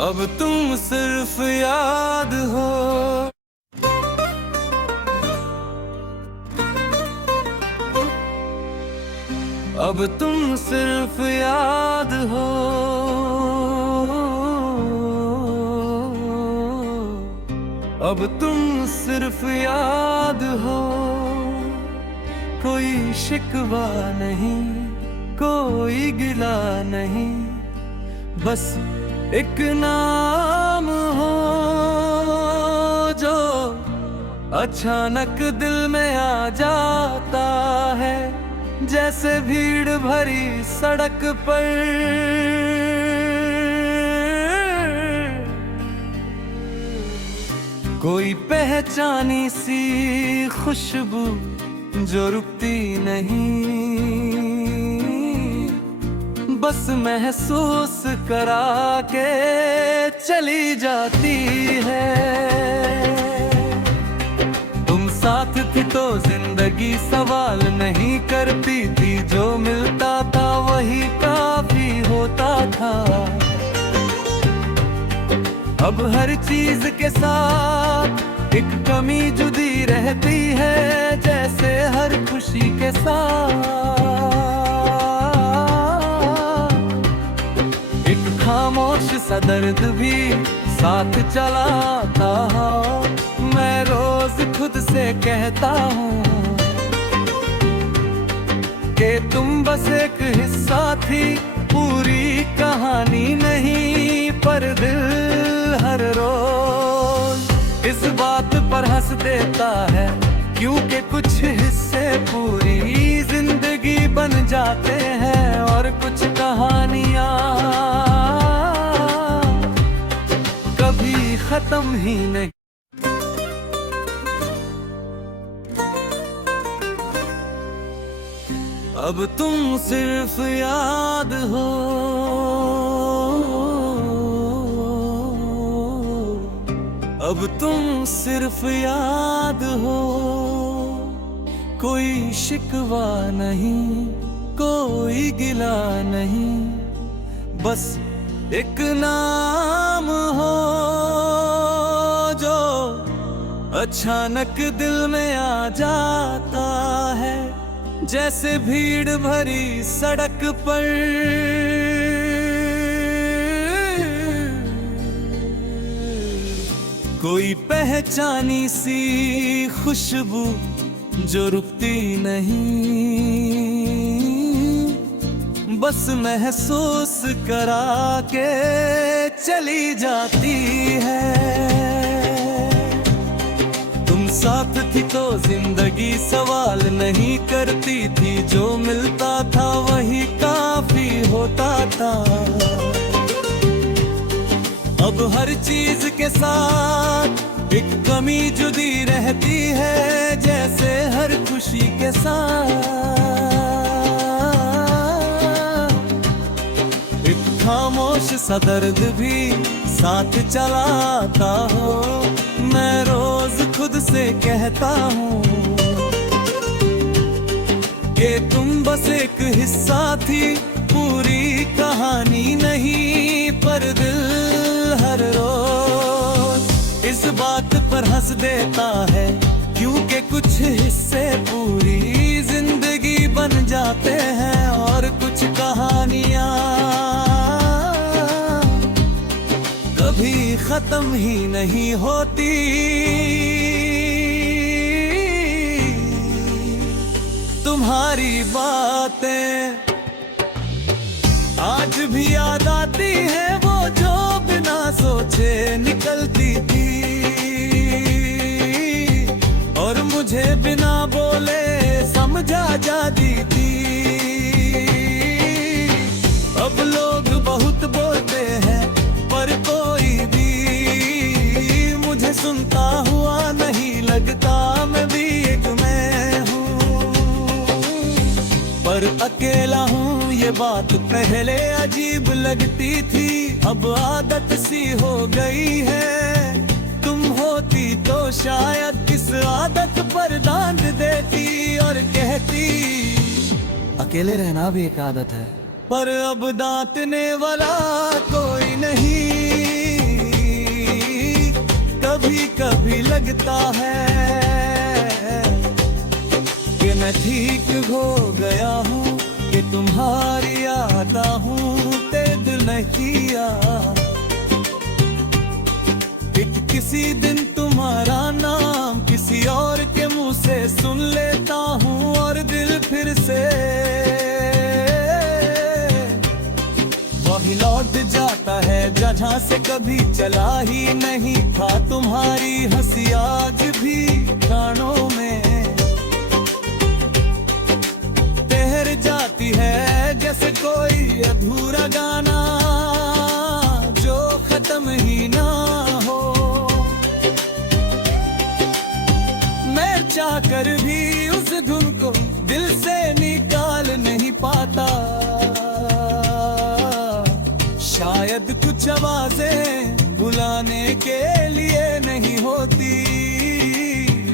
अब तुम सिर्फ याद हो। अब तुम सिर्फ याद हो। अब तुम सिर्फ याद हो। कोई शिकवा नहीं, कोई गिला नहीं, बस एक नाम हो जो अचानक दिल में आ जाता है, जैसे भीड़ भरी सड़क पर। कोई पहचानी सी खुशबू जो रुकती नहीं, बस महसूस करा के चली जाती है। तुम साथ थी तो जिंदगी सवाल नहीं करती थी, जो मिलता था वही काफी होता था। अब हर चीज के साथ एक कमी जुदी रहती है, जैसे हर खुशी के साथ एक खामोश सा दर्द भी साथ चलाता हूँ। मैं रोज खुद से कहता हूँ कि तुम बस एक हिस्सा थी, पूरी कहानी नहीं। पर दिल हर रोज इस बात पर हंस देता है, क्योंकि कुछ हिस्से पूरी जिंदगी बन जाते हैं और कुछ कहानियां कभी खत्म ही नहीं। अब तुम सिर्फ याद हो। अब तुम सिर्फ याद हो। कोई शिकवा नहीं, कोई गिला नहीं, बस एक नाम हो जो अचानक दिल में आ जाता है, जैसे भीड़ भरी सड़क पर। कोई पहचानी सी खुशबू जो रुकती नहीं, बस महसूस करा के चली जाती है। तुम साथ थी तो जिंदगी सवाल नहीं करती थी, जो मिलता था वही काफी होता था। अब हर चीज के साथ एक कमी जुदी रहती है, जैसे हर खुशी के साथ एक खामोश सा दर्द भी साथ चलाता हो। मैं रोज खुद से कहता हूँ कि तुम बस एक हिस्सा थी, पूरी कहानी नहीं। पर दिल हर रोज इस बात पर हंस देता है, क्योंकि कुछ हिस्से पूरी जिंदगी बन जाते हैं और कुछ कहानियां कभी खत्म ही नहीं होती। तुम्हारी बातें आज भी याद आती है, वो जो बिना सोचे निकलती थी और मुझे बिना बोले समझा जाती थी। अब लोग बहुत बोलते हैं पर कोई भी मुझे सुनता हुआ नहीं लगता। मैं भी एक मैं हूँ पर अकेला हूँ, ये बात पहले अजीब लगती थी, अब आदत सी हो गई है। तुम होती तो शायद इस आदत पर डांट देती और कहती अकेले रहना भी एक आदत है। पर अब डांटने वाला कोई नहीं, कभी कभी लगता है कि मैं ठीक हो गया हूँ, कि तुम्हारी आता हूँ तेज नहीं किया। किसी दिन तुम्हारा नाम किसी और के मुंह से सुन लेता हूँ और दिल फिर से वही लौट जाता है जहाँ से कभी चला ही नहीं था। तुम्हारी हंसी आज भी कानों में तैर जाती है जैसे कोई अधूरा गाना जो खत्म ही ना हो। मैं चाहकर भी उस धुन को दिल से निकाल नहीं पाता। शायद कुछ आवाजें बुलाने के लिए नहीं होती,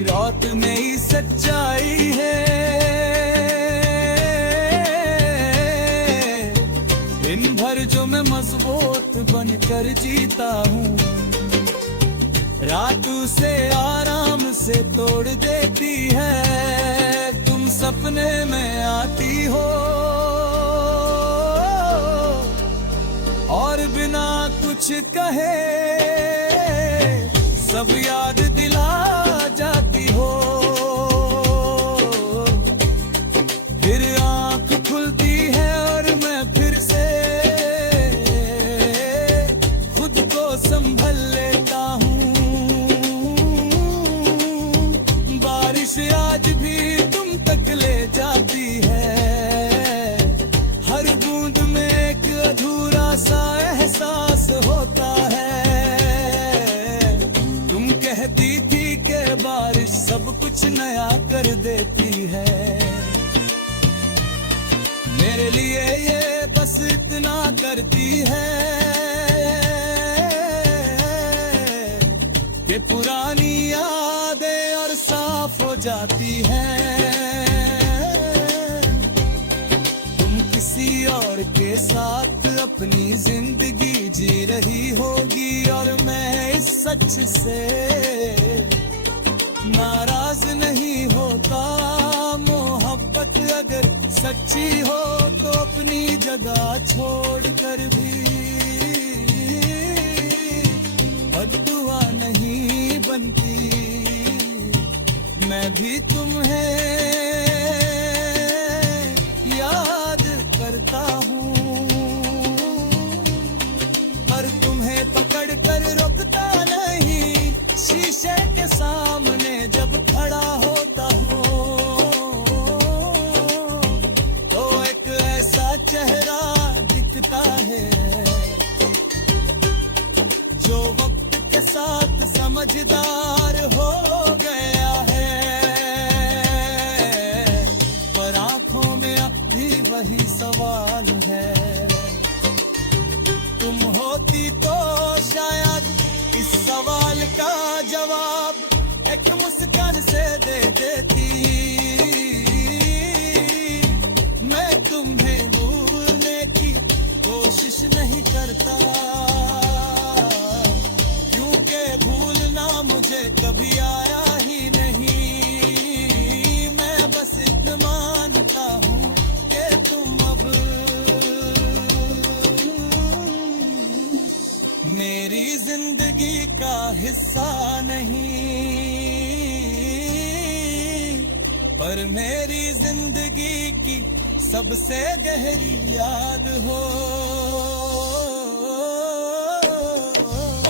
रात में ही सच्चाई है। दिन भर जो मैं मजबूत बनकर जीता हूँ, रात उसे आराम से तोड़ देती है। तुम सपने में आती हो और बिना कुछ कहे सब याद दिला जाती हो। फिर आंख खुलती है और मैं फिर से खुद को संभल लेता हूँ। बारिश आज भी तुम तक ले जाती है, हर बूंद में एक अधूरा सा एहसास होता है। तुम कहती थी कि बारिश सब कुछ नया कर देती है, मेरे लिए ये बस इतना करती है कि पुरानी यादें और साफ हो जाती हैं। तुम किसी और के साथ अपनी जिंदगी जी रही होगी और मैं इस सच से नाराज नहीं होता। मोहब्बत अगर सच्ची हो तो अपनी जगह छोड़कर भी बद्दुआ नहीं बनती। मैं भी तुम्हें याद करता हूँ, पर तुम्हें पकड़ कर रुकता नहीं। शीशे के सामने जब खड़ा होता हूँ तो एक ऐसा चेहरा दिखता है जो वक्त के साथ समझदार हो गया है। पर आंखों में अब भी वही सवाल है। तुम होती तो शायद इस सवाल का जवाब एक मुस्कान से दे देती। मैं तुम्हें भूलने की कोशिश नहीं करता, क्योंकि भूलना मुझे कभी आया ही नहीं। मैं बस इतना मानता हूँ कि तुम अब मेरी जिंदगी का हिस्सा नहीं, पर मेरी जिंदगी की सबसे गहरी याद हो।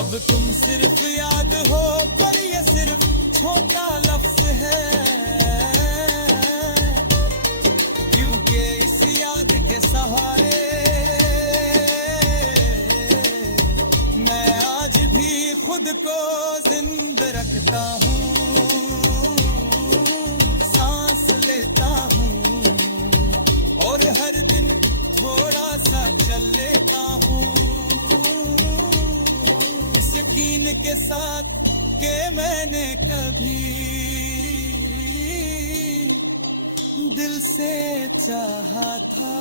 अब तुम सिर्फ याद हो, पर ये सिर्फ छोटा लफ्ज है, क्योंकि इस याद के सहारे मैं आज भी खुद को जिंदा रखता हूँ, सांस लेता हूँ और हर दिन थोड़ा सा चल लेता हूँ, इस यकीन के साथ कि मैंने कभी दिल से चाहा था।